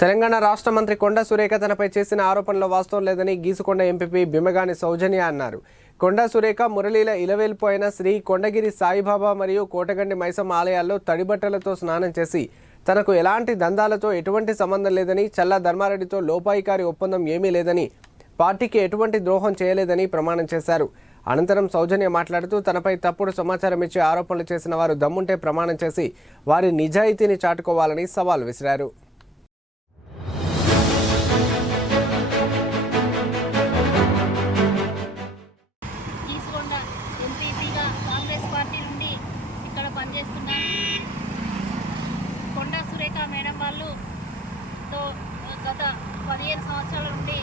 తెలంగాణ రాష్ట్ర మంత్రి కొండ సురేఖ తనపై చేసిన ఆరోపణలో వాస్తవం లేదని గీసుకొండ ఎంపీపీ భీమగాని సౌజన్య అన్నారు. కొండ సురేఖ మురళీల ఇలవేల్పోయిన శ్రీ కొండగిరి సాయిబాబా మరియు కోటగండి మైసమ్మ ఆలయాల్లో తడిబట్టలతో స్నానం చేసి తనకు ఎలాంటి దందాలతో ఎటువంటి సంబంధం లేదని చల్లా ధర్మారెడ్డితో లోపాయికారి ఒప్పందం ఏమీ లేదని పార్టీకి ఎటువంటి ద్రోహం చేయలేదని ప్రమాణం చేశారు. అనంతరం సౌజన్య మాట్లాడుతూ తనపై తప్పుడు సమాచారం ఇచ్చి ఆరోపణలు చేసిన వారు దమ్ముంటే ప్రమాణం చేసి వారి నిజాయితీని చాటుకోవాలని సవాల్ విసిరారు. పార్టీ నుండి ఇక్కడ పనిచేస్తున్నాను కొండా సురేఖ మేడం వాళ్ళు తో గత పదిహేను సంవత్సరాల నుండి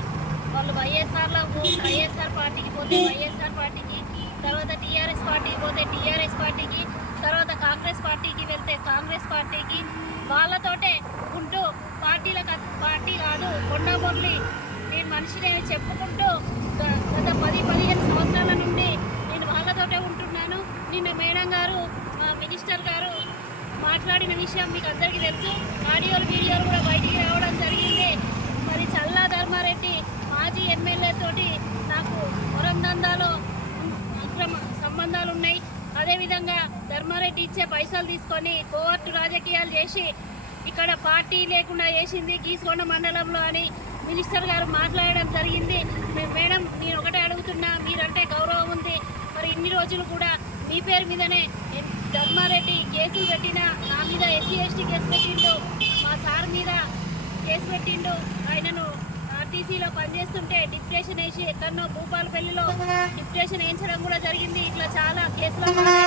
వాళ్ళు వైఎస్ఆర్లో వైఎస్ఆర్ పార్టీకి పోతే వైఎస్ఆర్ పార్టీకి తర్వాత టీఆర్ఎస్ పార్టీకి పోతే టీఆర్ఎస్ పార్టీకి తర్వాత కాంగ్రెస్ పార్టీకి వెళ్తే కాంగ్రెస్ పార్టీకి వాళ్ళతోటే ఉంటూ పార్టీల పార్టీ కాదు కొండా మురళి నేను మనిషిని అని చెప్పుకుంటూ గ- గత పది పదిహేను సంవత్సరాల నుండి నేను వాళ్ళతోటే ఉంటున్నాను నిన్న మేడం గారు మా మినిస్టర్ గారు మాట్లాడిన విషయం మీకు అందరికీ తెలుసు. ఆడియోలు వీడియోలు కూడా బయటికి రావడం జరిగింది. మరి చల్లా ధర్మారెడ్డి మాజీ ఎమ్మెల్యే తోటి నాకు వరందందాలో అక్రమ సంబంధాలు ఉన్నాయి. అదేవిధంగా ధర్మారెడ్డి ఇచ్చే పైసలు తీసుకొని కోర్టు రాజకీయాలు చేసి ఇక్కడ పార్టీ లేకుండా చేసింది గీసుకొండ మండలంలో అని మినిస్టర్ గారు మాట్లాడడం జరిగింది. మేడం నేను ఒకటే అడుగుతున్నా మీరంటే గౌరవం ఉంది. మరి ఇన్ని రోజులు కూడా మీ పేరు మీదనే. ఎన్- ధర్మారెడ్డి కేసులు పెట్టిన నా మీద ఎస్సీ ఎస్టీ కేసు పెట్టిండు. మా సార్ మీద కేసు పెట్టిండు. ఆయనను ఆర్టీసీలో పనిచేస్తుంటే డిప్రెషన్ వేసి ఎక్కడనో భూపాలపల్లిలో డిప్రెషన్ వేయించడం కూడా జరిగింది. ఇట్లా చాలా కేసులు